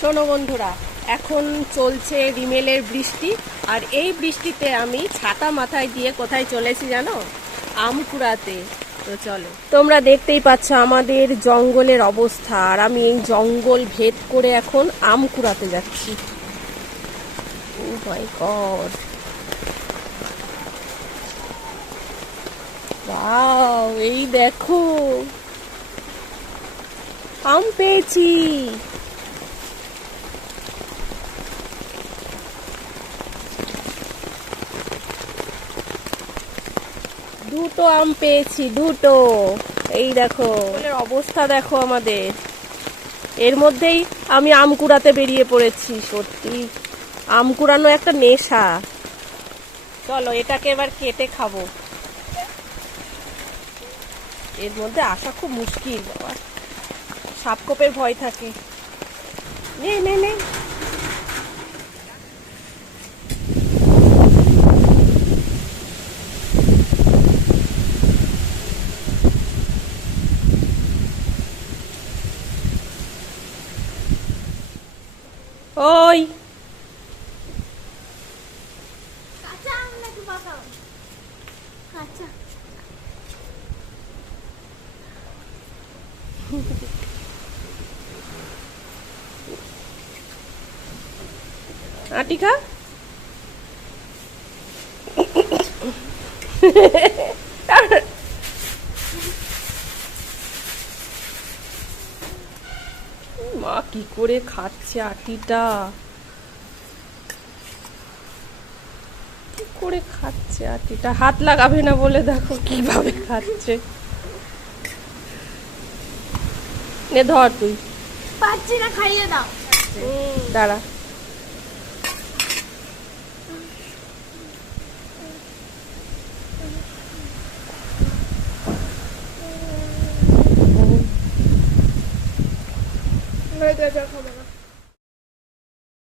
শোনো বন্ধুরা, এখন চলছে রিমেলের বৃষ্টি, আর এই বৃষ্টিতে আমি ছাতা মাথায় দিয়ে কোথায় চলেছি জানো? আম কুড়াতে। তো চলো, তোমরা দেখতেই পাচ্ছ আমাদের জঙ্গলের অবস্থা, আর আমি এই জঙ্গল ভেদ করে এখন আম কুড়াতে যাচ্ছি। ও মাই গড, ওয়াও, এই দেখো আম পেয়েছি। দুটো আম পেয়েছি, দুটো। এই দেখো অবস্থা, দেখো আমাদের। এর মধ্যেই আমি আম কুড়াতে বেরিয়ে পড়েছি। সত্যি আম কুড়ানো একটা নেশা। চলো এটাকে এবার কেটে খাবো। এর মধ্যে আসা খুব মুশকিল, বাবা, সাপকোপের ভয় থাকে। নে নে নে, ওই কাঁচা আম নাকি পাকা আম? কাঁচা। আটিকা মা কি করে খাচ্ছে আটিটা, কি করে খাচ্ছে আটিটা? হাত লাগাবে না বলে দেখো কিভাবে খাচ্ছে। নে ধর তুই। পাচ্ছি না, খাইয়ে দাও। দাঁড়া, খাবো না।